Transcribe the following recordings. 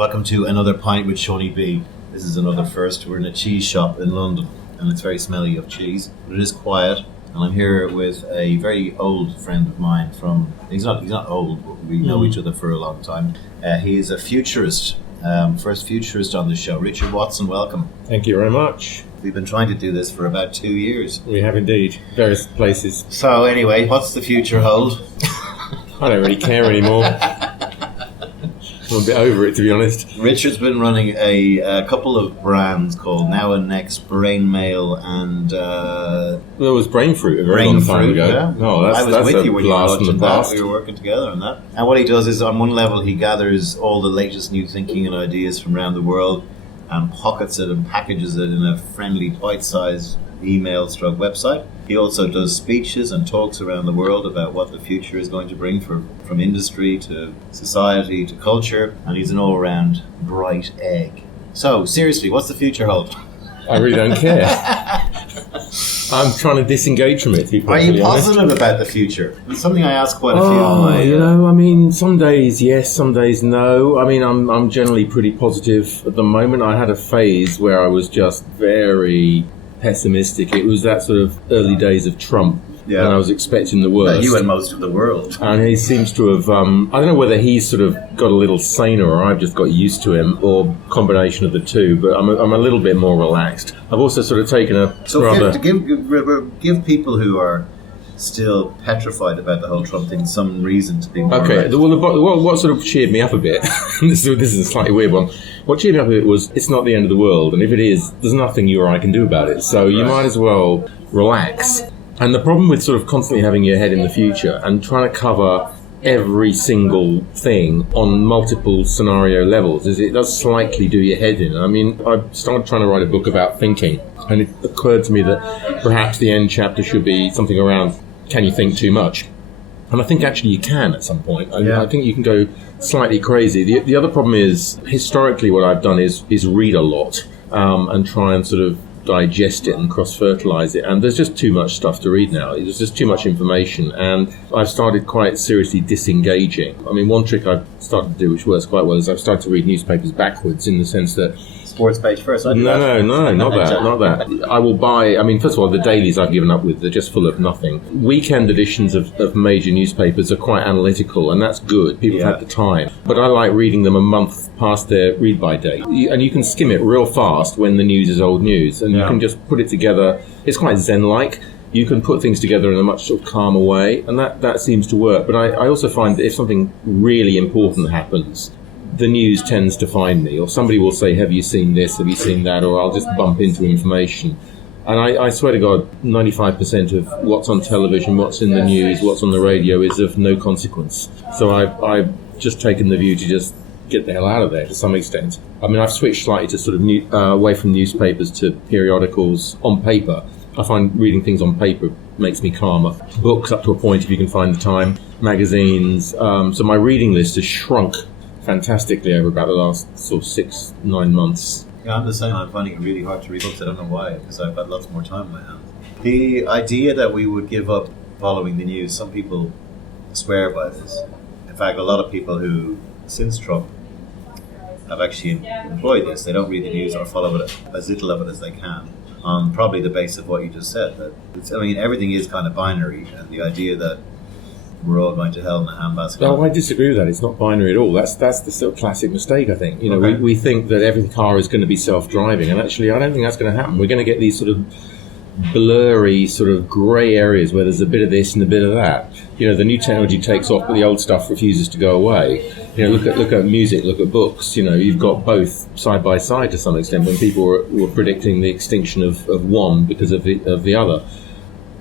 Welcome to another Pint with Seaniebee. This is another first. We're in a cheese shop in London and it's very smelly of cheese, but it is quiet. And I'm here with a very old friend of mine from, he's not old, but we know each other for a long time. He is a futurist, first futurist on the show. Richard Watson, welcome. Thank you very much. We've been trying to do this for about 2 years. We have indeed, various places. So anyway, what's the future hold? I don't really care anymore. I'm a bit over it, to be honest. Richard's been running a couple of brands called Now and Next, Brain Mail, and... There was Brain Fruit a very long time ago. Yeah. No, I was with you when you were launching that. Past. We were working together on that. And what he does is, on one level, he gathers all the latest new thinking and ideas from around the world and pockets it and packages it in a friendly, bite-sized email/website. He also does speeches and talks around the world about what the future is going to bring from industry to society to culture, and he's an all-round bright egg. So, seriously, what's the future hold? I really don't care. I'm trying to disengage from it, to be perfectly honest. Are you positive about the future? It's something I ask quite a few of my... some days yes, some days no. I'm generally pretty positive at the moment. I had a phase where I was just very pessimistic. It was that sort of early days of Trump, and I was expecting the worst. But you and most of the world. And he seems to have, I don't know whether he's sort of got a little saner or I've just got used to him, or combination of the two, but I'm a little bit more relaxed. I've also sort of taken a give people who are still petrified about the whole Trump thing some reason to be more relaxed. What sort of cheered me up a bit, this is a slightly weird one, what cheered me up a bit was, it's not the end of the world, and if it is, there's nothing you or I can do about it, so you might as well relax. And the problem with sort of constantly having your head in the future and trying to cover every single thing on multiple scenario levels is it does slightly do your head in. I started trying to write a book about thinking, and it occurred to me that perhaps the end chapter should be something around, can you think too much? And I think actually you can at some point. I think you can go slightly crazy. The other problem is, historically what I've done is read a lot and try and sort of digest it and cross-fertilize it, and there's just too much stuff to read now. There's just too much information, and I've started quite seriously disengaging. One trick I've started to do, which works quite well, is I've started to read newspapers backwards, in the sense that sports page first. No, not that. I will buy, first of all, the dailies I've given up with, they're just full of nothing. Weekend editions of major newspapers are quite analytical, and that's good. People have the time. But I like reading them a month past their read-by date. And you can skim it real fast when the news is old news, and you can just put it together. It's quite Zen-like. You can put things together in a much sort of calmer way, and that seems to work. But I also find that if something really important happens, the news tends to find me, or somebody will say, have you seen this, have you seen that, or I'll just bump into information. And I swear to God, 95% of what's on television, what's in the news, what's on the radio is of no consequence. So I've just taken the view to just get the hell out of there to some extent. I've switched slightly to sort of away from newspapers to periodicals on paper. I find reading things on paper makes me calmer. Books up to a point if you can find the time. Magazines. So my reading list has shrunk fantastically over about the last sort of 6-9 months. Yeah, I'm the same. I'm finding it really hard to read books. I don't know why, because I've got lots more time on my hands. The idea that we would give up following the news, some people swear by this. In fact, a lot of people who, since Trump, have actually employed this. They don't read the news or follow it as little of it as they can, on probably the basis of what you just said. That everything is kind of binary, and the idea that we're all going to hell in a handbasket. No, I disagree with that. It's not binary at all. That's the sort of classic mistake, I think. We think that every car is going to be self-driving, and actually I don't think that's going to happen. We're going to get these sort of blurry, sort of grey areas where there's a bit of this and a bit of that. The new technology takes off, but the old stuff refuses to go away. Look at music, look at books. You've got both side by side to some extent, when people were predicting the extinction of one because of the other.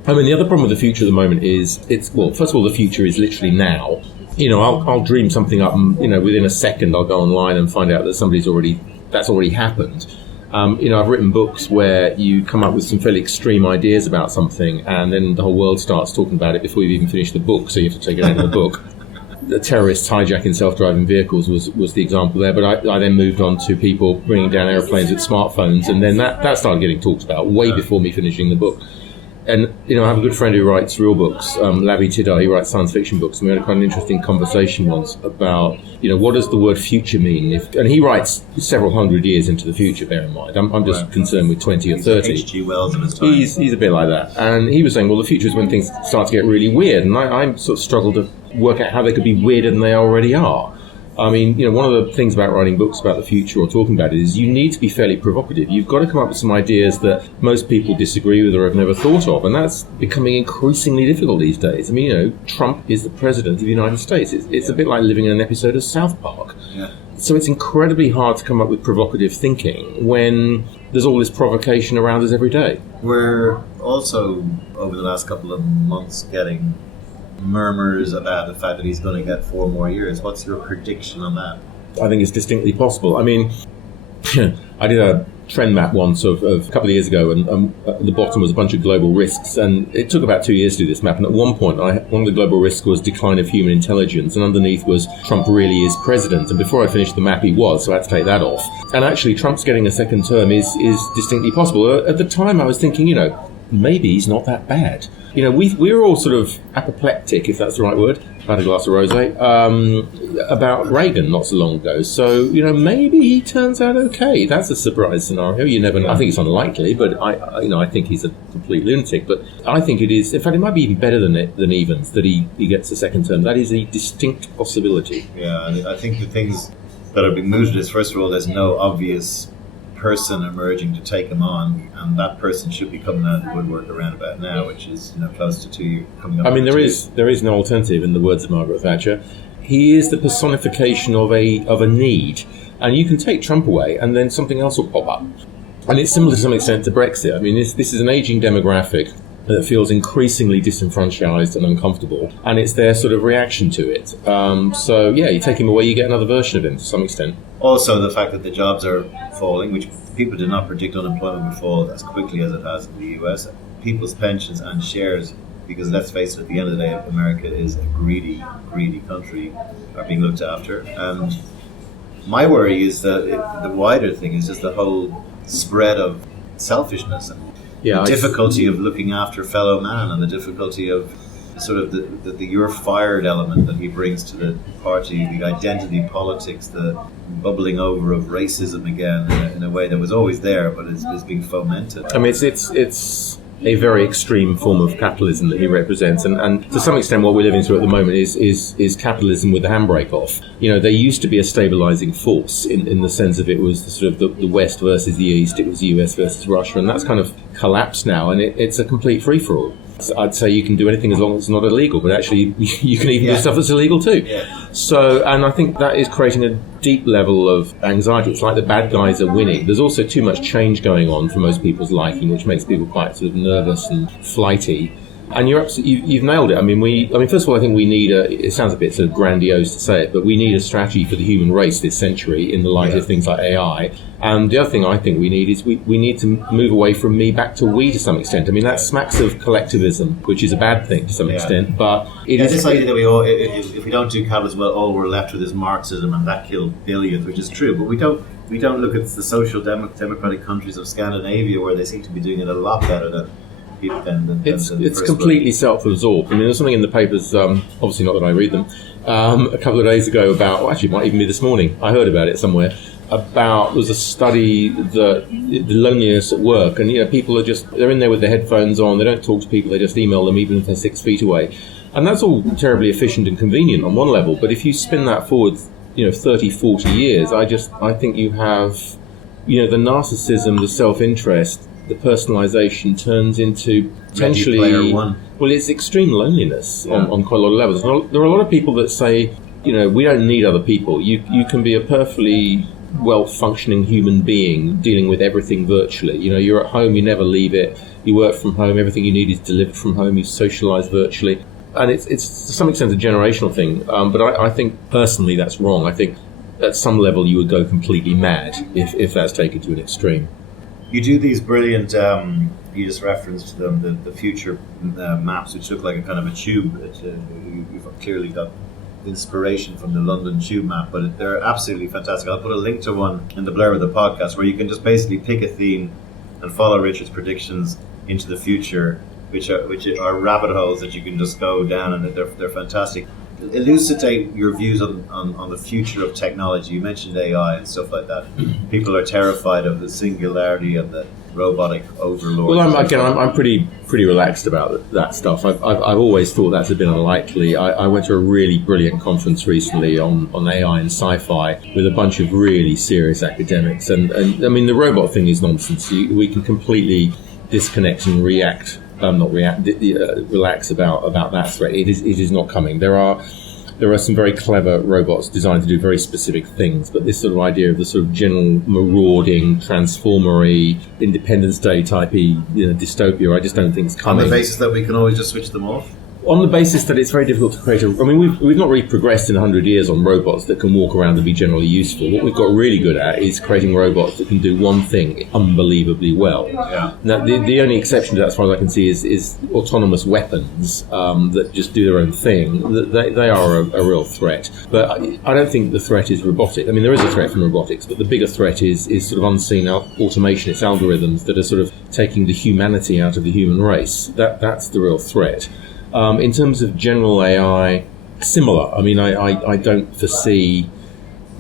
The other problem with the future at the moment is, first of all, the future is literally now. I'll dream something up, and, within a second I'll go online and find out that that's already happened. I've written books where you come up with some fairly extreme ideas about something, and then the whole world starts talking about it before you've even finished the book, so you have to take it out of the book. The terrorists hijacking self-driving vehicles was the example there, but I then moved on to people bringing down airplanes with smartphones, and then that started getting talked about way before me finishing the book. And, I have a good friend who writes real books, Lavi Tidar. He writes science fiction books. And we had a kind of interesting conversation once about, what does the word future mean? And he writes several hundred years into the future, bear in mind. I'm just concerned with 20 or 30. He's H.G. Wells of his time. He's a bit like that. And he was saying, well, the future is when things start to get really weird. And I sort of struggle to work out how they could be weirder than they already are. I mean, one of the things about writing books about the future or talking about it is you need to be fairly provocative. You've got to come up with some ideas that most people disagree with or have never thought of, and that's becoming increasingly difficult these days. I mean, Trump is the president of the United States. It's a bit like living in an episode of South Park. Yeah. So it's incredibly hard to come up with provocative thinking when there's all this provocation around us every day. We're also, over the last couple of months, getting murmurs about the fact that he's going to get 4 more years. What's your prediction on that? I think it's distinctly possible. I mean, I did a trend map once of a couple of years ago, and at the bottom was a bunch of global risks, and it took about 2 years to do this map, and at one point one of the global risks was decline of human intelligence, and underneath was Trump really is president, and before I finished the map he was, so I had to take that off. And actually Trump's getting a second term is distinctly possible. At the time I was thinking, maybe he's not that bad. We were all sort of apoplectic, if that's the right word, had a glass of rosé, about Reagan not so long ago. So, maybe he turns out okay. That's a surprise scenario. You never know. I think it's unlikely, but I think he's a complete lunatic. But I think it is, in fact, it might be even better than Evans, that he gets a second term. That is a distinct possibility. Yeah, I think the things that are being mooted is, first of all, there's no obvious person emerging to take him on, and that person should be coming out of the woodwork around about now, which is close to 2 years coming up. I mean, there is no alternative, in the words of Margaret Thatcher. He is the personification of a need, and you can take Trump away, and then something else will pop up. And it's similar to some extent to Brexit. I mean, this is an aging demographic that feels increasingly disenfranchised and uncomfortable, and it's their sort of reaction to it. So, you take him away, you get another version of him to some extent. Also, the fact that the jobs are falling, which people did not predict unemployment would fall as quickly as it has in the US. People's pensions and shares, because let's face it, at the end of the day, America is a greedy country, are being looked after. And my worry is that the wider thing is just the whole spread of selfishness and the difficulty of looking after fellow man, and the difficulty of sort of the you're fired element that he brings to the party, the identity politics, the bubbling over of racism again in a way that was always there but is being fomented. I mean, it's a very extreme form of capitalism that he represents, and to some extent what we're living through at the moment is capitalism with the handbrake off. There used to be a stabilizing force in the sense of it was the sort of the West versus the East, it was the US versus Russia, and that's kind of collapsed now, and it's a complete free-for-all. I'd say you can do anything as long as it's not illegal, but actually you can even do stuff that's illegal too. Yeah. So, and I think that is creating a deep level of anxiety. It's like the bad guys are winning. There's also too much change going on for most people's liking, which makes people quite sort of nervous and flighty. And you've nailed it. I mean, first of all, I think we need it sounds a bit sort of grandiose to say it, but we need a strategy for the human race this century in the light of things like AI. And the other thing I think we need is we need to move away from me back to we to some extent. I mean, that smacks of collectivism, which is a bad thing to some extent, but it is... this idea that we all, if we don't do capitalism, well, all we're left with is Marxism, and that killed billions, which is true, but we don't look at the social democratic countries of Scandinavia, where they seem to be doing it a lot better than it's completely self-absorbed. I mean, there's something in the papers, obviously not that I read them, a couple of days ago about, or actually it might even be this morning, I heard about it somewhere, there was a study that the loneliness at work, and people they're in there with their headphones on, they don't talk to people, they just email them even if they're 6 feet away. And that's all terribly efficient and convenient on one level, but if you spin that forward 30, 40 years, I think you have the narcissism, the self-interest, the personalisation turns into potentially... Well, it's extreme loneliness on quite a lot of levels. There are a lot of people that say, we don't need other people. You can be a perfectly well-functioning human being dealing with everything virtually. You're at home, you never leave it. You work from home, everything you need is delivered from home. You socialise virtually. And it's to some extent a generational thing. But I think personally that's wrong. I think at some level you would go completely mad if that's taken to an extreme. You do these brilliant, you just referenced them, the future maps, which look like a kind of a tube. You've clearly got inspiration from the London tube map, but they're absolutely fantastic. I'll put a link to one in the blurb of the podcast where you can just basically pick a theme and follow Richard's predictions into the future which are rabbit holes that you can just go down, and they're fantastic. Elucidate your views on the future of technology. You mentioned AI and stuff like that. People are terrified of the singularity and the robotic overlord. Well, I'm pretty relaxed about that stuff. I've always thought that's a bit unlikely. I went to a really brilliant conference recently on AI and sci-fi with a bunch of really serious academics, and I mean the robot thing is nonsense. We can completely disconnect and relax about that threat. It is not coming. There are some very clever robots designed to do very specific things, but this sort of idea of the sort of general marauding, transformery, Independence Day typey dystopia, I just don't think it's coming. On the basis that we can always just switch them off? On the basis that it's very difficult to create I mean, we've not really progressed in 100 years on robots that can walk around and be generally useful. What we've got really good at is creating robots that can do one thing unbelievably well. Yeah. Now, the only exception to that, as far as I can see, is autonomous weapons that just do their own thing. They are a real threat. But I don't think the threat is robotic. I mean, there is a threat from robotics, but the bigger threat is sort of unseen automation. It's algorithms that are sort of taking the humanity out of the human race. That's the real threat. In terms of general AI, similar. I mean, I don't foresee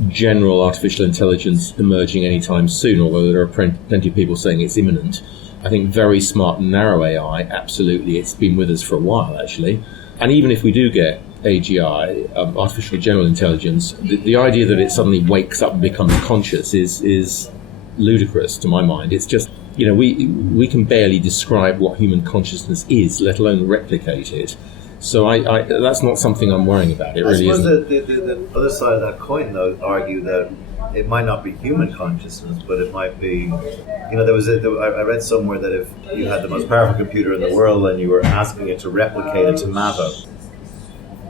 general artificial intelligence emerging anytime soon, although there are plenty of people saying it's imminent. I think very smart and narrow AI, absolutely. It's been with us for a while, actually. And even if we do get AGI, artificial general intelligence, the idea that it suddenly wakes up and becomes conscious is ludicrous to my mind. It's just, we can barely describe what human consciousness is, let alone replicate it. So that's not something I'm worrying about. It really isn't. The other side of that coin, though, argue that it might not be human consciousness, but it might be, I read somewhere that if you had the most powerful computer in the world and you were asking it to replicate a tomato,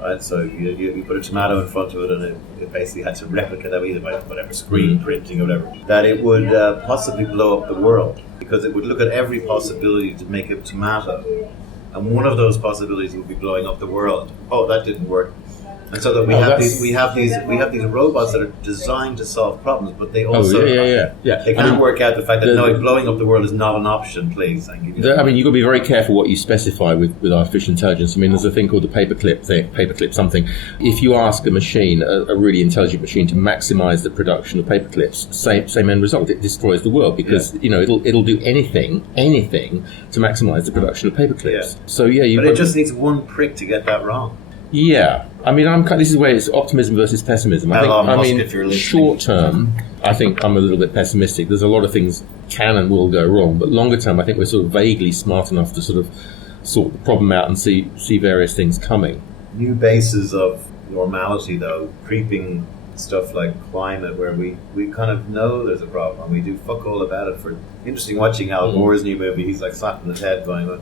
right? So you put a tomato in front of it, and it basically had to replicate that either by whatever screen printing or whatever. That it would possibly blow up the world, because it would look at every possibility to make a tomato, and one of those possibilities would be blowing up the world. Oh, that didn't work. And so that we have these robots that are designed to solve problems, but they also they can't work out the fact that blowing up the world is not an option. Please, thank you. You've got to be very careful what you specify with artificial intelligence. I mean, there's a thing called the paperclip something. If you ask a machine, a really intelligent machine, to maximise the production of paperclips, same end result. It destroys the world, because it'll do anything to maximise the production of paperclips. Yeah. So but it just needs one prick to get that wrong. Yeah, I mean, this is where it's optimism versus pessimism. Short term, I think I'm a little bit pessimistic. There's a lot of things can and will go wrong, but longer term, I think we're sort of vaguely smart enough to sort of sort the problem out and see various things coming. New bases of normality, though, creeping stuff like climate, where we kind of know there's a problem and we do fuck all about it. For interesting watching Al Gore's new movie, he's like slapping his head going, well,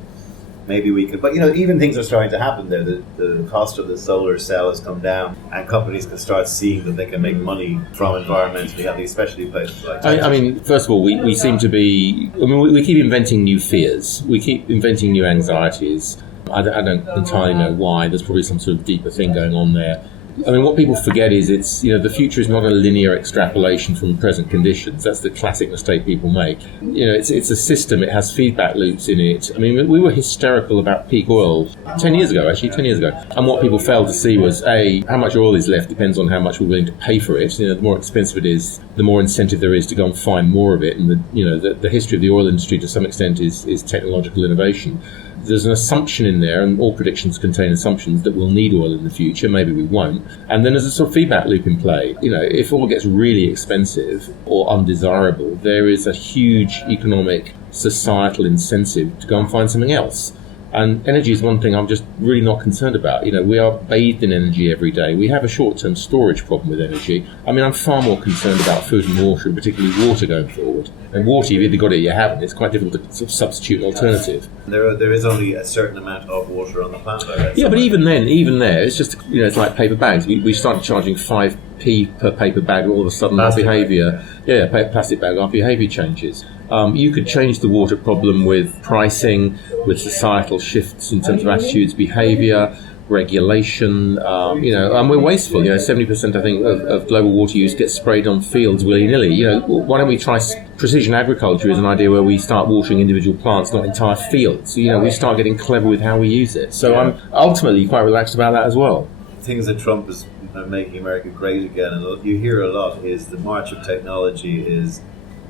maybe we could, but even things are starting to happen there. The cost of the solar cell has come down, and companies can start seeing that they can make money from environmentally healthy, especially places like Texas. I mean, first of all, we seem to be. I mean, we keep inventing new fears. We keep inventing new anxieties. I don't entirely know why. There's probably some sort of deeper thing going on there. I mean, what people forget is the future is not a linear extrapolation from present conditions. That's the classic mistake people make. It's a system. It has feedback loops in it. I mean, we were hysterical about peak oil 10 years ago. And what people failed to see was, how much oil is left depends on how much we're willing to pay for it. The more expensive it is, the more incentive there is to go and find more of it. And the history of the oil industry to some extent is technological innovation. There's an assumption in there, and all predictions contain assumptions that we'll need oil in the future. Maybe we won't. And then there's a sort of feedback loop in play. If oil gets really expensive or undesirable, there is a huge economic, societal incentive to go and find something else. And energy is one thing I'm just really not concerned about. We are bathed in energy every day. We have a short-term storage problem with energy. I mean, I'm far more concerned about food and water, and particularly water going forward. And water, you've either got it or you haven't. It's quite difficult to sort of substitute an alternative. There is only a certain amount of water on the planet. Yeah, but even there, it's just, it's like paper bags. We started charging 5p per paper bag. All of a sudden, our behaviour, plastic bag, our behaviour changes. You could change the water problem with pricing, with societal shifts in terms of attitudes, behaviour, regulation, and we're wasteful. 70% I think of global water use gets sprayed on fields willy-nilly. Why don't we try precision agriculture is an idea where we start watering individual plants, not entire fields. We start getting clever with how we use it. So I'm ultimately quite relaxed about that as well. Things that Trump is making America great again, and you hear a lot, is the march of technology is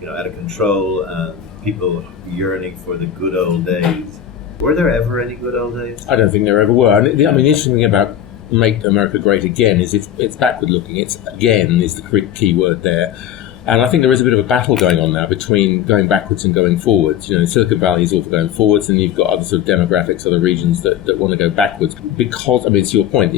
out of control, and people yearning for the good old days. Were there ever any good old days? I don't think there ever were. And the interesting thing about Make America Great Again is it's backward looking. It's again is the key word there. And I think there is a bit of a battle going on now between going backwards and going forwards. Silicon Valley is all for going forwards, and you've got other sort of demographics, other regions that want to go backwards. Because, it's your point,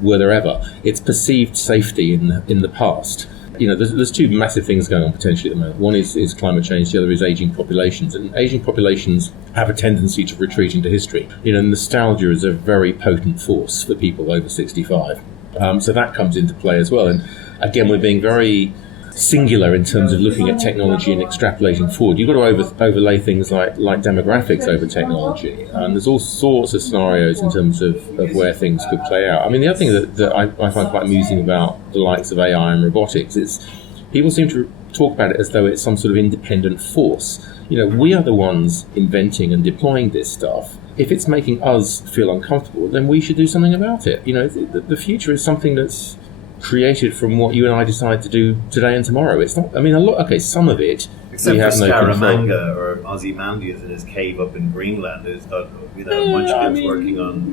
were there ever? It's perceived safety in the past. There's two massive things going on potentially at the moment. One is climate change, the other is aging populations. And aging populations have a tendency to retreat into history. Nostalgia is a very potent force for people over 65. So that comes into play as well. And again, we're being very singular in terms of looking at technology and extrapolating forward. You've got to overlay things like demographics over technology. There's all sorts of scenarios in terms of where things could play out. The other thing that I find quite amusing about the likes of AI and robotics is people seem to talk about it as though it's some sort of independent force. We are the ones inventing and deploying this stuff. If it's making us feel uncomfortable, then we should do something about it. The future is something that's created from what you and I decide to do today and tomorrow. It's not. Some of it. Except for Scaramanga or Ozymandias in his cave up in Greenland, who's got munchkins working on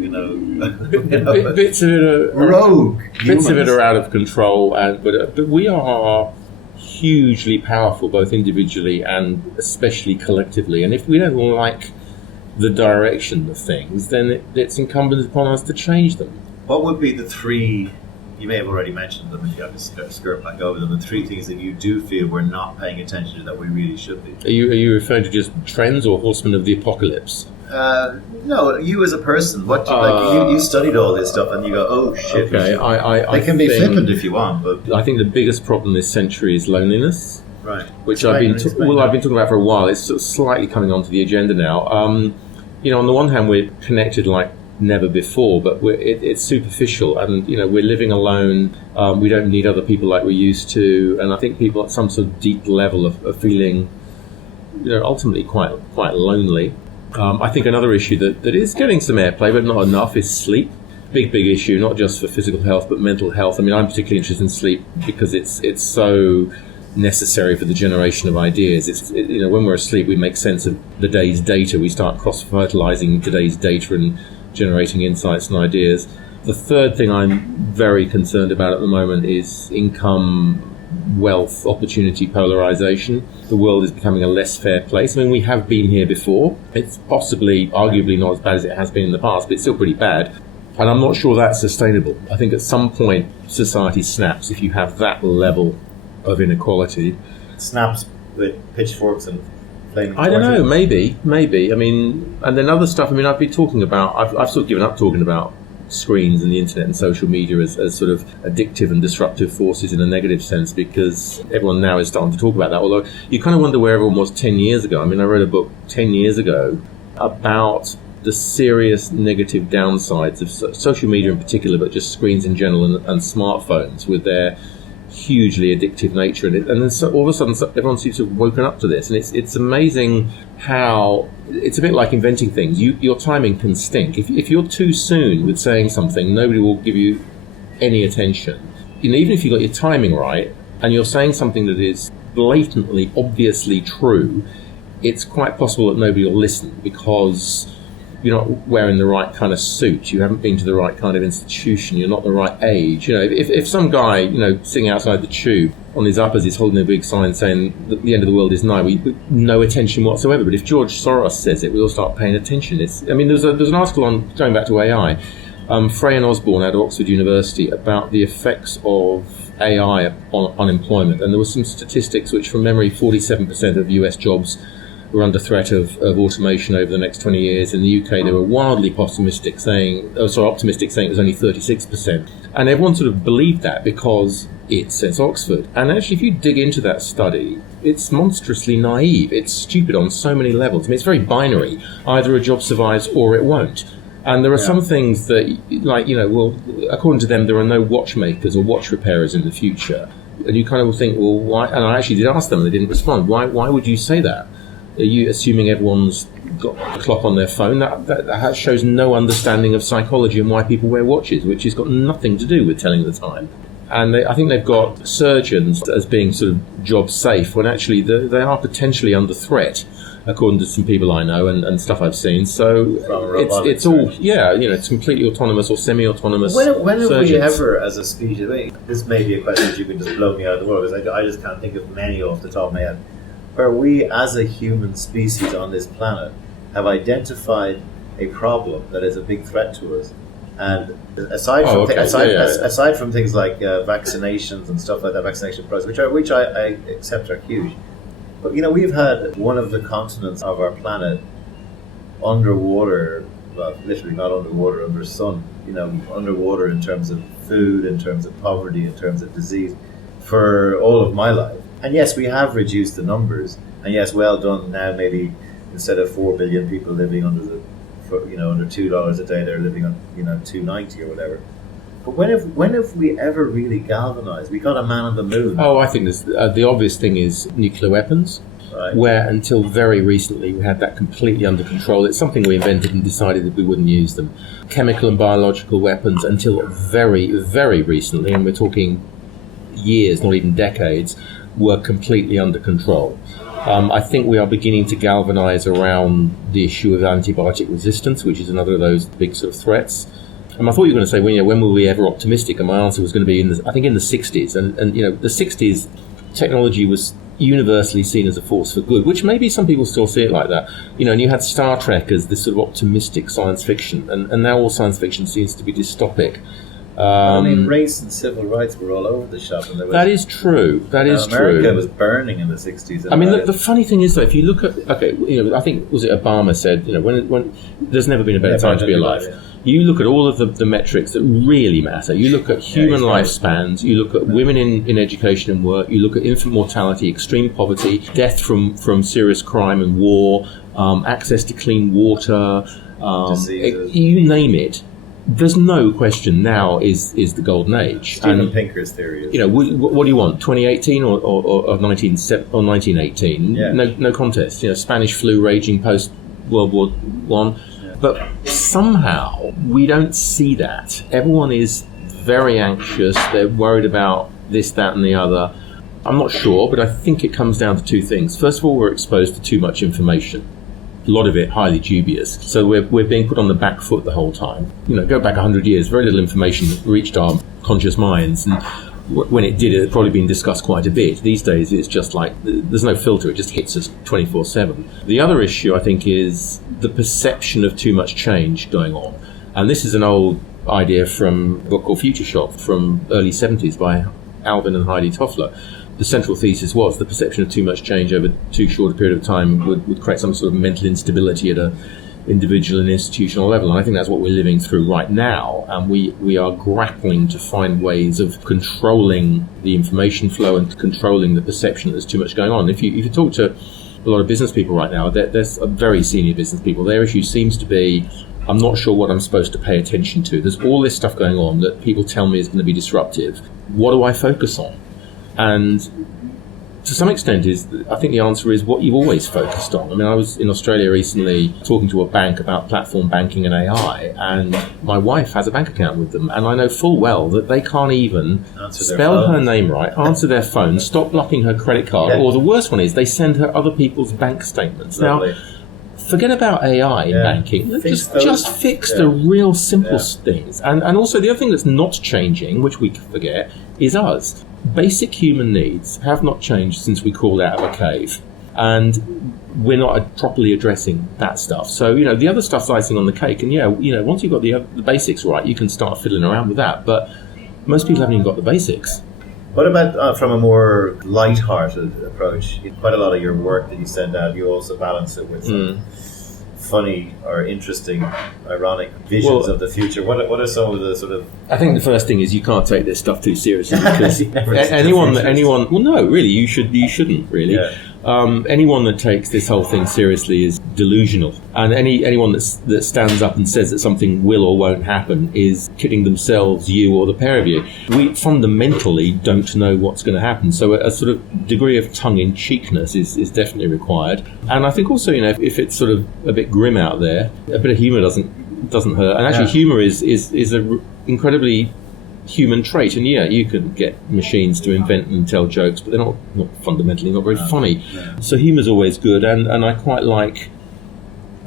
bits of it are rogue. Bits of it are out of control, but we are hugely powerful, both individually and especially collectively. And if we don't like the direction of things, then it's incumbent upon us to change them. What would be the three? You may have already mentioned them, and you have to skirt back over them. The three things that you do feel we're not paying attention to that we really should be. Are you referring to just trends or horsemen of the apocalypse? No, you as a person. What you studied all this stuff, and you go, "Oh shit!" Okay, I can be flippant if you want, but I think the biggest problem this century is loneliness. Right. Which I've been talking about for a while. It's sort of slightly coming onto the agenda now. On the one hand, we're connected like never before, but it's superficial, and we're living alone. We don't need other people like we used to, and I think people at some sort of deep level of feeling, ultimately quite lonely. I think another issue that is getting some airplay, but not enough, is sleep. Big issue, not just for physical health, but mental health. I'm particularly interested in sleep because it's so necessary for the generation of ideas. When we're asleep, we make sense of the day's data. We start cross-fertilizing today's data and generating insights and ideas. The third thing I'm very concerned about at the moment is income, wealth, opportunity polarization. The world is becoming a less fair place. We have been here before. It's arguably not as bad as it has been in the past, but it's still pretty bad. And I'm not sure that's sustainable. I think at some point society snaps if you have that level of inequality. Snaps with pitchforks and flaming I don't know, maybe. And then other stuff, I've been talking about, I've sort of given up talking about screens and the internet and social media as sort of addictive and disruptive forces in a negative sense, because everyone now is starting to talk about that. Although you kind of wonder where everyone was 10 years ago. I read a book 10 years ago about the serious negative downsides of social media in particular, but just screens in general and smartphones with their hugely addictive nature, and then all of a sudden everyone seems to have woken up to this, and it's amazing how it's a bit like inventing things. Your timing can stink. If you're too soon with saying something, nobody will give you any attention. Even if you got your timing right and you're saying something that is blatantly, obviously true, it's quite possible that nobody will listen because you're not wearing the right kind of suit, you haven't been to the right kind of institution, you're not the right age. If some guy, sitting outside the tube on his uppers is holding a big sign saying that the end of the world is nigh, we no attention whatsoever. But if George Soros says it, we all start paying attention. There's an article on, going back to AI, Frey and Osborne at Oxford University about the effects of AI on unemployment, and there were some statistics which, from memory, 47% of US jobs were under threat of automation over the next 20 years. In the UK, they were wildly optimistic, saying it was only 36%. And everyone sort of believed that because it says Oxford. And actually, if you dig into that study, it's monstrously naive. It's stupid on so many levels. It's very binary. Either a job survives or it won't. And there are some things that, like, well, according to them, there are no watchmakers or watch repairers in the future. And you kind of think, well, why? And I actually did ask them, and they didn't respond. Why would you say that? Are you assuming everyone's got a clock on their phone? That shows no understanding of psychology and why people wear watches, which has got nothing to do with telling the time. And I think they've got surgeons as being sort of job safe, when actually they are potentially under threat, according to some people I know and stuff I've seen. So it's all, it's completely autonomous or semi-autonomous When have surgeons. we ever, as a species, this may be a question that you can just blow me out of the world, because I just can't think of many off the top of my head, where we as a human species on this planet have identified a problem that is a big threat to us. And aside from things like vaccinations and stuff like that, vaccination process, which I accept are huge, but we've had one of the continents of our planet underwater, well, literally not underwater, under sun, underwater in terms of food, in terms of poverty, in terms of disease, for all of my life. And yes, we have reduced the numbers, and yes, well done. Now maybe instead of 4 billion people living under under $2 a day, they're living on $2.90 or whatever. But when have we ever really galvanized? We got a man on the moon. Oh, I think the obvious thing is nuclear weapons, right, where until very recently we had that completely under control. It's something we invented and decided that we wouldn't use them. Chemical and biological weapons, until very, very recently, and we're talking years, not even decades, were completely under control. I think we are beginning to galvanize around the issue of antibiotic resistance, which is another of those big sort of threats. And I thought you were going to say, when were we ever optimistic? And my answer was going to be in the 60s. And the 60s, technology was universally seen as a force for good, which maybe some people still see it like that. And you had Star Trek as this sort of optimistic science fiction, and now all science fiction seems to be dystopic. Race and civil rights were all over the shop. And that is true. America was burning in the 60s. The funny thing is, though, if you look at, I think, was it Obama said, when there's never been a better time to be alive. Yeah. You look at all of the metrics that really matter. You look at human lifespans. You look at women in education and work. You look at infant mortality, extreme poverty, death from serious crime and war, access to clean water, you name it. There's no question now is the golden age. Steven Pinker's theory is. What do you want? 2018 or 1918? Yeah. No contest. Spanish flu raging post World War I. Yeah. But somehow we don't see that. Everyone is very anxious. They're worried about this, that, and the other. I'm not sure, but I think it comes down to two things. First of all, we're exposed to too much information. A lot of it highly dubious. So we're being put on the back foot the whole time. Go back 100 years, very little information reached our conscious minds, and when it did, it had probably been discussed quite a bit. These days, it's just like, there's no filter, it just hits us 24/7. The other issue, I think, is the perception of too much change going on. And this is an old idea from a book called Future Shock from early 70s by Alvin and Heidi Toffler. The central thesis was the perception of too much change over too short a period of time would create some sort of mental instability at an individual and institutional level. And I think that's what we're living through right now. And we are grappling to find ways of controlling the information flow and controlling the perception that there's too much going on. If you talk to a lot of business people right now, there's very senior business people, their issue seems to be, I'm not sure what I'm supposed to pay attention to. There's all this stuff going on that people tell me is going to be disruptive. What do I focus on? And to some extent, I think the answer is what you've always focused on. I mean, I was in Australia recently talking to a bank about platform banking and AI, and my wife has a bank account with them, and I know full well that they can't even spell her name right, answer their phone, stop blocking her credit card, or the worst one is they send her other people's bank statements. Lovely. Now, forget about AI in banking. Just fix the real simple things. And also the other thing that's not changing, which we forget, is us. Basic human needs have not changed since we crawled out of a cave. And we're not properly addressing that stuff. So, the other stuff's icing on the cake. And once you've got the basics right, you can start fiddling around with that. But most people haven't even got the basics. What about from a more light-hearted approach? Quite a lot of your work that you send out, you also balance it with some funny or interesting, ironic visions of the future. What are some of the sort of... I think the first thing is you can't take this stuff too seriously, because anyone... Well, no, really, you shouldn't, really. Yeah. Anyone that takes this whole thing seriously is delusional, and anyone that stands up and says that something will or won't happen is kidding themselves, you or the pair of you. We fundamentally don't know what's going to happen, so a sort of degree of tongue-in-cheekness is definitely required. And I think also, if it's sort of a bit grim out there, a bit of humour doesn't hurt. And actually, humour is a incredibly human trait, and you could get machines to invent and tell jokes, but they're not fundamentally not very funny. So humour's always good, and I quite like.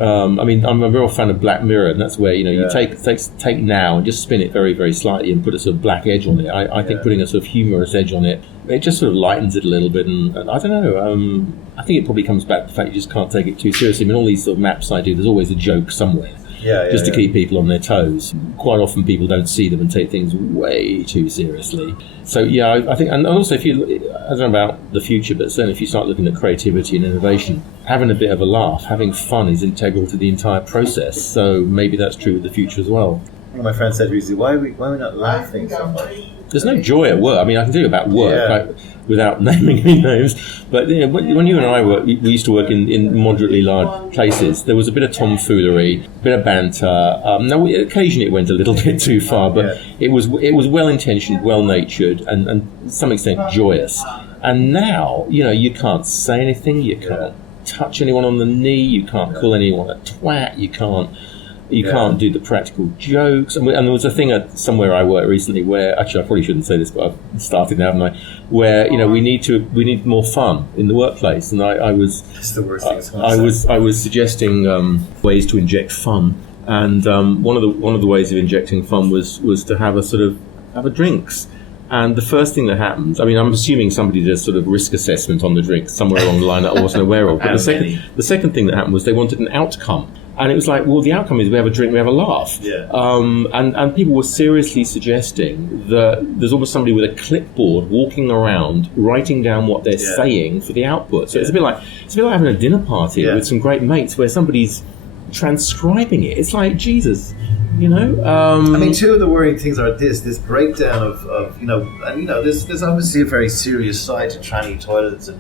I'm a real fan of Black Mirror, and that's where you take now and just spin it very, very slightly and put a sort of black edge on it. I think putting a sort of humorous edge on it just sort of lightens it a little bit, and I don't know. I think it probably comes back to the fact you just can't take it too seriously. I mean, all these sort of maps I do, there's always a joke somewhere. Just to keep people on their toes. Quite often people don't see them and take things way too seriously. So I think, and also I don't know about the future, but certainly if you start looking at creativity and innovation, having a bit of a laugh, having fun is integral to the entire process. So maybe that's true with the future as well. One of my friends said recently, why are we not laughing so much? There's no joy at work. I mean, I can tell you about work without naming any names. But when you and I we used to work in moderately large places, there was a bit of tomfoolery, a bit of banter. Occasionally it went a little bit too far, but it was well-intentioned, well-natured, and to some extent joyous. And now, you can't say anything, you can't touch anyone on the knee, you can't call anyone a twat, you can't do the practical jokes. And there was a thing somewhere I worked recently where, actually I probably shouldn't say this, but I've started now, haven't I? Where we need more fun in the workplace. And I was it's the worst thing I was suggesting ways to inject fun. And one of the ways of injecting fun was to have a drinks. And the first thing that happens, I mean, I'm assuming somebody did a sort of risk assessment on the drinks somewhere along the line that I wasn't aware of. But the second thing that happened was they wanted an outcome. And it was like, well, the outcome is we have a drink, we have a laugh. And people were seriously suggesting that there's almost somebody with a clipboard walking around writing down what they're saying for the output. So it's a bit like having a dinner party with some great mates where somebody's transcribing it. It's like, Jesus, I mean, two of the worrying things are this breakdown of there's obviously a very serious side to tranny toilets and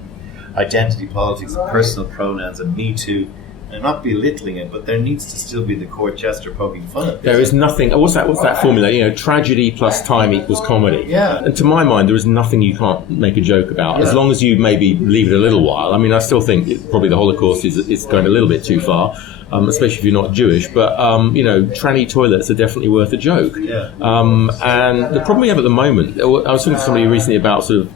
identity politics and personal pronouns and Me Too. And not belittling it, but there needs to still be the court jester poking fun at this. There is nothing. What's that formula? Tragedy plus time equals comedy. Yeah. And to my mind, there is nothing you can't make a joke about, as long as you maybe leave it a little while. I mean, I still think probably the Holocaust is going a little bit too far, especially if you're not Jewish. But tranny toilets are definitely worth a joke. And the problem we have at the moment, I was talking to somebody recently about sort of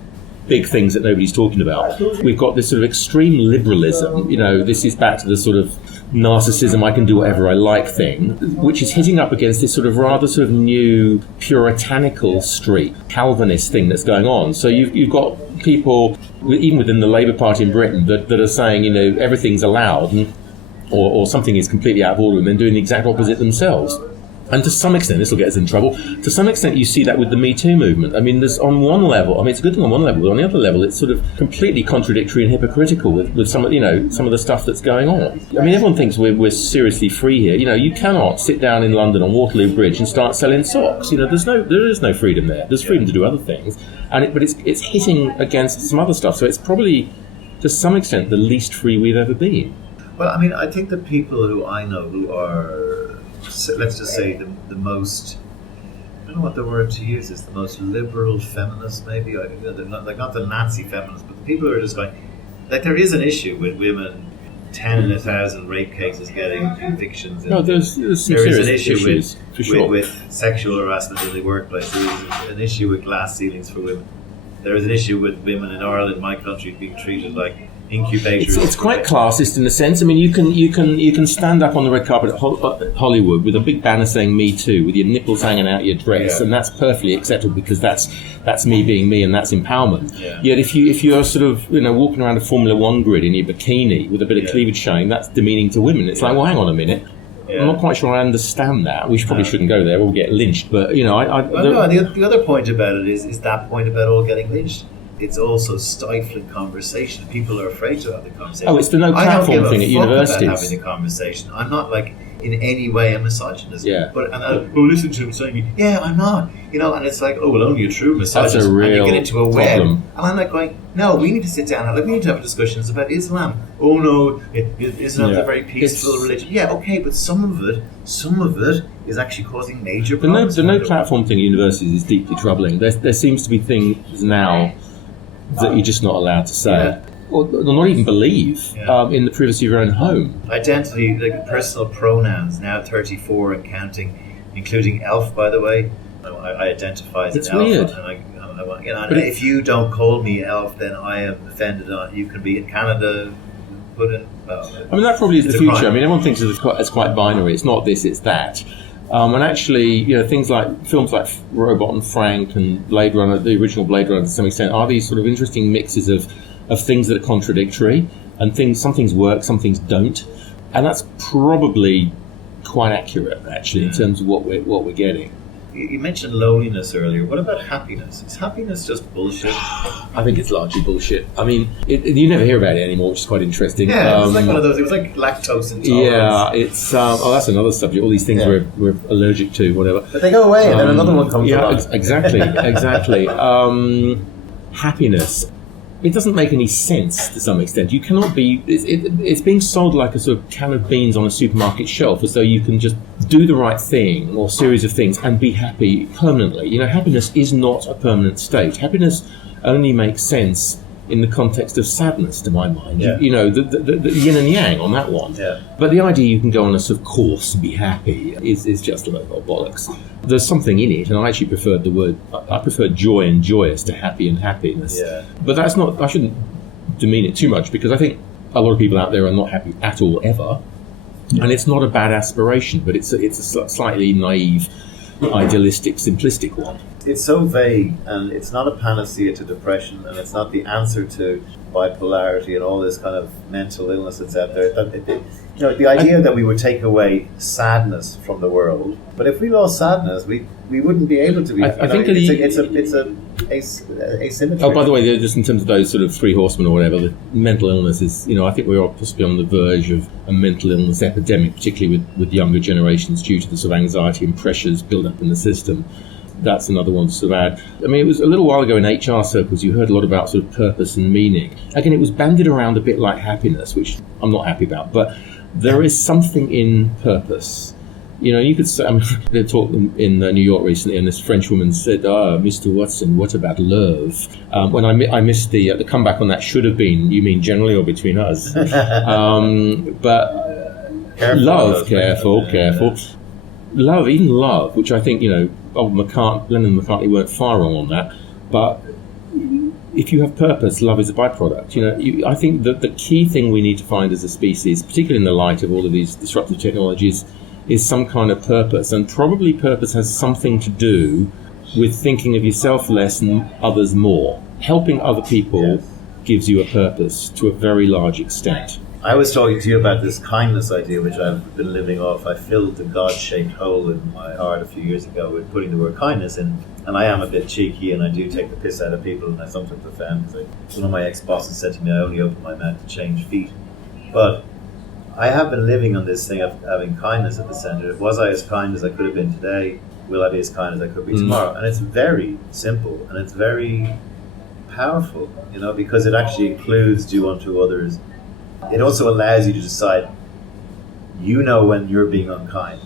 big things that nobody's talking about. We've got this sort of extreme liberalism. This is back to the sort of narcissism, I can do whatever I like thing, which is hitting up against this sort of rather sort of new puritanical streak, Calvinist thing that's going on. So you've got people, even within the Labour Party in Britain, that are saying, everything's allowed, or something is completely out of order, and then doing the exact opposite themselves. And to some extent, this will get us in trouble, to some extent you see that with the Me Too movement. I mean, there's on one level, it's a good thing on one level, but on the other level, it's sort of completely contradictory and hypocritical with some of the stuff that's going on. I mean, everyone thinks we're seriously free here. You cannot sit down in London on Waterloo Bridge and start selling socks. There is no freedom there. There's freedom to do other things. But it's hitting against some other stuff. So it's probably, to some extent, the least free we've ever been. Well, I mean, I think the people who I know who are, let's just say, the most, I don't know what the word to use is, the most liberal feminists, maybe. They're not the Nazi feminists, but the people who are just going, there is an issue with women, 10 in 1,000 rape cases getting convictions. No, there's some serious issues with sexual harassment in the workplace. There is an issue with glass ceilings for women. There is an issue with women in Ireland, my country, being treated like incubators. It's quite classist in a sense. I mean, you can stand up on the red carpet at Hollywood with a big banner saying "Me Too," with your nipples hanging out your dress, and that's perfectly acceptable because that's me being me, and that's empowerment. Yet if you're sort of walking around a Formula One grid in your bikini with a bit of cleavage showing, that's demeaning to women. It's like, well, hang on a minute. I'm not quite sure I understand that. We probably shouldn't go there. We'll get lynched. But the other point about it is that point about all getting lynched. It's also stifling conversation. People are afraid to have the conversation. Oh, it's the no platform thing at universities. I don't give a fuck about having the conversation. I'm not like, in any way a misogynist. Yeah. But listen to him saying, yeah, I'm not. And it's like, oh, well, only a true misogynist. That's a real and you get into a web. problem. And I'm like going, no, we need to sit down we need to have discussions about Islam. Oh no, Islam's a very peaceful religion. Yeah, okay, but some of it is actually causing major problems. The no platform thing at universities is deeply troubling. There seems to be things now that you're just not allowed to say. Yeah. Or not even believe in the privacy of your own home. Identity, like personal pronouns, now 34 and counting, including elf, by the way. I identify as an elf. Weird. And if you don't call me elf, then I am offended. You can be in Canada, put in... that probably is the future. Crime. Everyone thinks it's quite binary. It's not this, it's that. And actually, things like films like Robot and Frank and Blade Runner, the original Blade Runner to some extent, are these sort of interesting mixes of things that are contradictory, and some things work, some things don't, and that's probably quite accurate, actually, in terms of what we're getting. You mentioned loneliness earlier. What about happiness? Is happiness just bullshit? I think it's largely bullshit. I mean, you never hear about it anymore, which is quite interesting. Yeah, it's like one of those. It was like lactose intolerance. Yeah, it's that's another subject. All these things we're allergic to, whatever. But they go away, and then another one comes along. Exactly. Happiness. It doesn't make any sense to some extent. You cannot be... It's being sold like a sort of can of beans on a supermarket shelf, as though you can just do the right thing or series of things and be happy permanently. Happiness is not a permanent state. Happiness only makes sense in the context of sadness, to my mind. Yeah. The yin and yang on that one. Yeah. But the idea you can go on a sort of course and be happy is just a load of bollocks. There's something in it, and I actually preferred I prefer joy and joyous to happy and happiness. Yeah. But that's not, I shouldn't demean it too much, because I think a lot of people out there are not happy at all, ever. Yeah. And it's not a bad aspiration, but it's a slightly naive, idealistic, simplistic one. It's so vague, and it's not a panacea to depression, and it's not the answer to bipolarity and all this kind of mental illness that's out there. The idea that we would take away sadness from the world, but if we lost sadness, we wouldn't be able to be. I think it's a asymmetry. Oh, by the way, just in terms of those sort of three horsemen or whatever, the mental illness is. I think we are possibly on the verge of a mental illness epidemic, particularly with younger generations, due to the sort of anxiety and pressures built up in the system. That's another one to sort of add. I mean, it was a little while ago in HR circles, you heard a lot about sort of purpose and meaning. Again, it was bandied around a bit like happiness, which I'm not happy about, but there is something in purpose. You could say, they talked in New York recently, and this French woman said, Mr. Watson, what about love? When I missed the comeback on that should have been, you mean generally or between us? But careful. Love, even love, which I think, Lennon and McCartney weren't far wrong on that, but if you have purpose, love is a byproduct. I think that the key thing we need to find as a species, particularly in the light of all of these disruptive technologies, is some kind of purpose, and probably purpose has something to do with thinking of yourself less and others more. Helping other people gives you a purpose to a very large extent. I was talking to you about this kindness idea, which I've been living off. I filled the God-shaped hole in my heart a few years ago with putting the word kindness in, and I am a bit cheeky, and I do take the piss out of people, and I sometimes offend, because one of my ex-bosses said to me, I only open my mouth to change feet. But I have been living on this thing of having kindness at the centre. Was I as kind as I could have been today? Will I be as kind as I could be tomorrow? And it's very simple, and it's very powerful, because it actually includes do unto others. It also allows you to decide, when you're being unkind.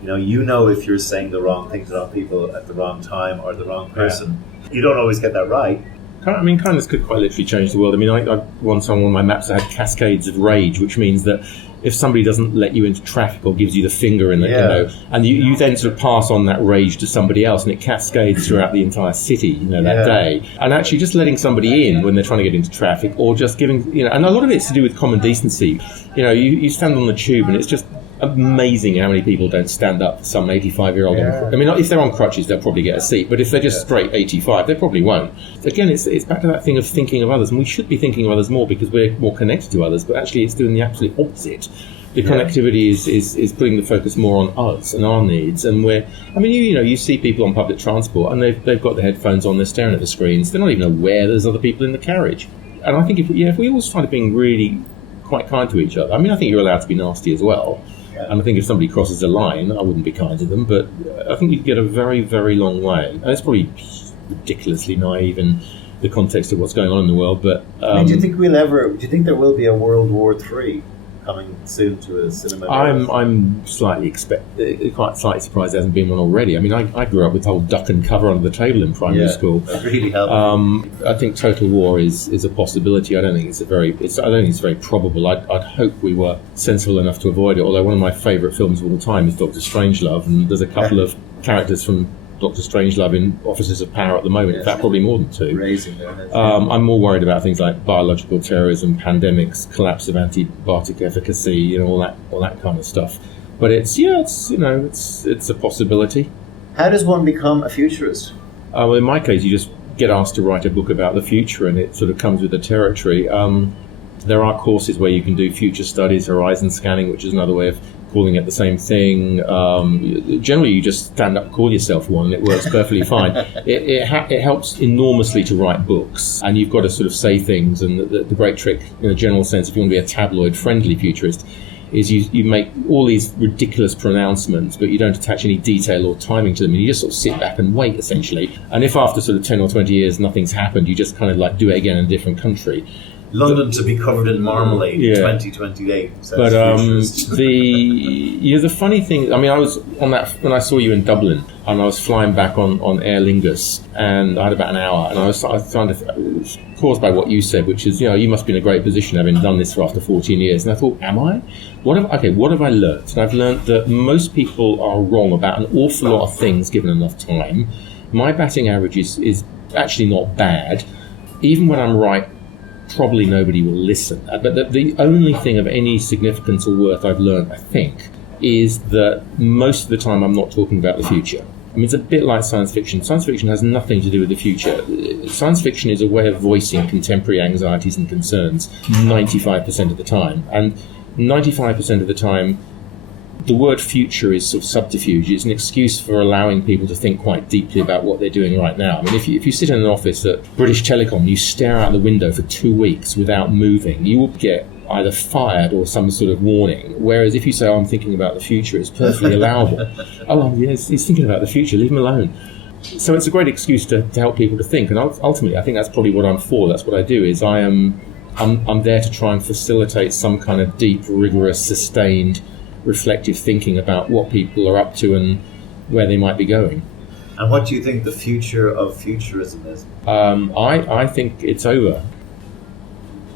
If you're saying the wrong thing to the wrong people at the wrong time or the wrong person. Yeah. You don't always get that right. Kindness could quite literally change the world. I once on one of my maps I had cascades of rage, which means that if somebody doesn't let you into traffic or gives you the finger in the, and you then sort of pass on that rage to somebody else, and it cascades throughout the entire city, that day. And actually just letting somebody in when they're trying to get into traffic, or just giving, and a lot of it's to do with common decency. You stand on the tube, and it's just amazing how many people don't stand up for some 85-year-old. If they're on crutches, they'll probably get a seat, but if they're just straight 85, they probably won't. Again, it's back to that thing of thinking of others, and we should be thinking of others more because we're more connected to others, but actually it's doing the absolute opposite. The connectivity is putting the focus more on us and our needs, and you see people on public transport, and they've got the headphones on, they're staring at the screens, they're not even aware there's other people in the carriage. And I think if we all started being really quite kind to each other, I think you're allowed to be nasty as well. And I think if somebody crosses a line, I wouldn't be kind to them, but I think you could get a very, very long way. And it's probably ridiculously naive in the context of what's going on in the world, but... do you think there will be a World War III coming soon to a cinema? I'm quite slightly surprised there hasn't been one already. I mean, I grew up with the whole duck and cover under the table in primary school. That really helped. I think total war is a possibility. I don't think it's very probable. I'd hope we were sensible enough to avoid it. Although one of my favourite films of all time is Dr. Strangelove, and there's a couple of characters from Dr. Strangelove in Offices of Power at the moment. In fact, probably more than two. Raising their heads. I'm more worried about things like biological terrorism, pandemics, collapse of antibiotic efficacy, all that kind of stuff. But it's a possibility. How does one become a futurist? Well, in my case, you just get asked to write a book about the future, and it sort of comes with the territory. There are courses where you can do future studies, horizon scanning, which is another way of calling it the same thing. Generally, you just stand up and call yourself one, and it works perfectly fine. It helps enormously to write books, and you've got to sort of say things. And the great trick, in a general sense, if you want to be a tabloid-friendly futurist, is you make all these ridiculous pronouncements, but you don't attach any detail or timing to them, and you just sort of sit back and wait, essentially. And if after sort of 10 or 20 years nothing's happened, you just kind of like do it again in a different country. London to be covered in marmalade, 2028. But the funny thing, I mean, I was on that when I saw you in Dublin, and I was flying back on Aer Lingus, and I had about an hour, and I was trying to, it was caused by what you said, which is, you must be in a great position having done this for after 14 years. And I thought, am I? What have I learnt? And I've learnt that most people are wrong about an awful lot of things given enough time. My batting average is actually not bad. Even when I'm right, probably nobody will listen. But the only thing of any significance or worth I've learned, I think, is that most of the time I'm not talking about the future. I mean, it's a bit like science fiction. Science fiction has nothing to do with the future. Science fiction is a way of voicing contemporary anxieties and concerns 95% of the time. And 95% of the time, the word future is sort of subterfuge. It's an excuse for allowing people to think quite deeply about what they're doing right now. I mean, if you sit in an office at British Telecom, you stare out the window for 2 weeks without moving, you will get either fired or some sort of warning. Whereas if you say, I'm thinking about the future, it's perfectly allowable. Yes, he's thinking about the future, leave him alone. So it's a great excuse to help people to think. And ultimately, I think that's probably what I'm for. That's what I do, is I'm there to try and facilitate some kind of deep, rigorous, sustained, reflective thinking about what people are up to and where they might be going. And what do you think the future of futurism is? I think it's over.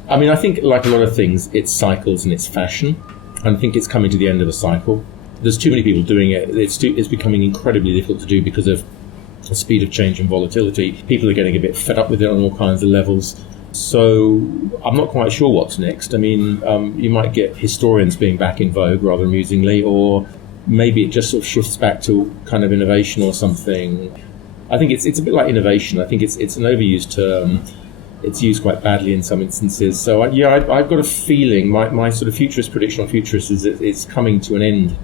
I mean, I think like a lot of things, it's cycles and it's fashion. And I think it's coming to the end of a cycle. There's too many people doing it. It's becoming incredibly difficult to do because of the speed of change and volatility. People are getting a bit fed up with it on all kinds of levels. So I'm not quite sure what's next. I mean, you might get historians being back in vogue rather amusingly, or maybe it just sort of shifts back to kind of innovation or something. I think it's a bit like innovation. I think it's an overused term. It's used quite badly in some instances. So I've got a feeling my sort of futurist prediction on futurists is that it's coming to an end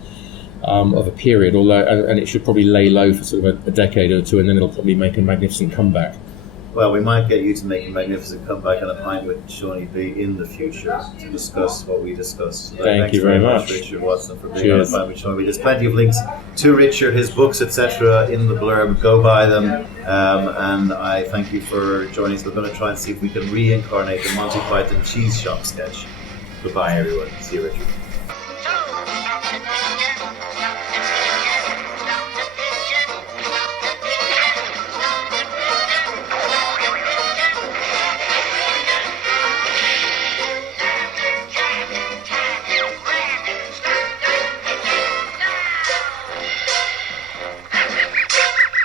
of a period, and it should probably lay low for sort of a decade or two, and then it'll probably make a magnificent comeback. Well, we might get you to make a magnificent comeback and a pint with Seaniebee in the future to discuss what we discussed. So Thank you very much, Richard Watson, for being on a pint with Seaniebee. There's plenty of links to Richard, his books, etc. in the blurb. Go buy them. And I thank you for joining us. We're going to try and see if we can reincarnate the Monty Python cheese shop sketch. Goodbye, everyone. See you, Richard.